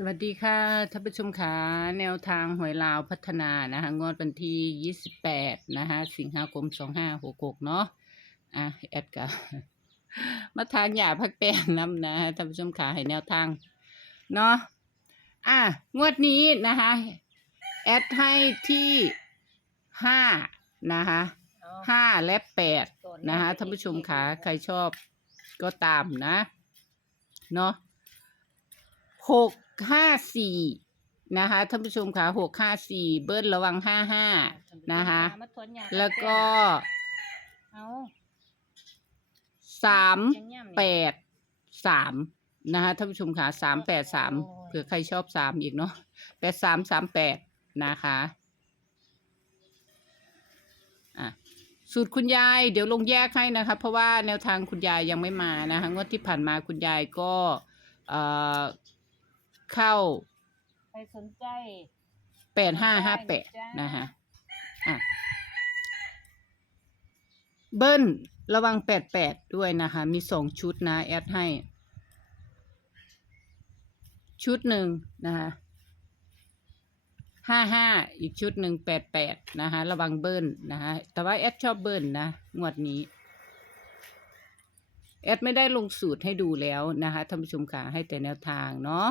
สวัสดีค่ะท่านผู้ชมค่ะแนวทางหวยลาวพัฒนานะคะงวดวันที่ 28 นะคะสิงหาคม 2566 เนาะอะแอดกะมาทานยาพักแป้งน้ำนะท่านผู้ชมค่ะให้แนวทางเนาะอะงวดนี้นะคะแอดให้ที่5นะคะห้าและแปดนะคะท่านผู้ชมค่ะใครชอบก็ตามนะเนาะหก ห้าสี่นะคะท่านผู้ชมค่ะหกห้าสี่เบิ้ลระวังห้าห้านะคะแล้วก็เอาสามยังย่ำนี่แปดสามนะคะท่านผู้ชมค่ะสามแปดสามโอ้ยเผื่อใครชอบสามอีกเนาะแปดสามสามแปดนะคะอะสูตรคุณยายเดี๋ยวลงแยกให้นะคะ เพราะว่าแนวทางคุณยายยังไม่มานะคะงวดที่ผ่านมาคุณยายก็เอ่อ เข้าใครสนใจแปดห้าห้าแปดได้นะนะจ๊ะฮะอะเบิ้ลระวังแปดแปดด้วยนะคะ มีสองชุดนะ แอดให้ ชุดหนึ่งนะคะห้าห้าอีกชุดหนึ่งแปดแปดนะคะระวังเบิ้ลนะคะแต่ว่าแอดชอบเบิ้ลนะงวดนี้ แอดไม่ได้ลงสูตรให้ดูแล้วนะคะท่านผู้ชมค่ะให้แต่แนวทางเนาะ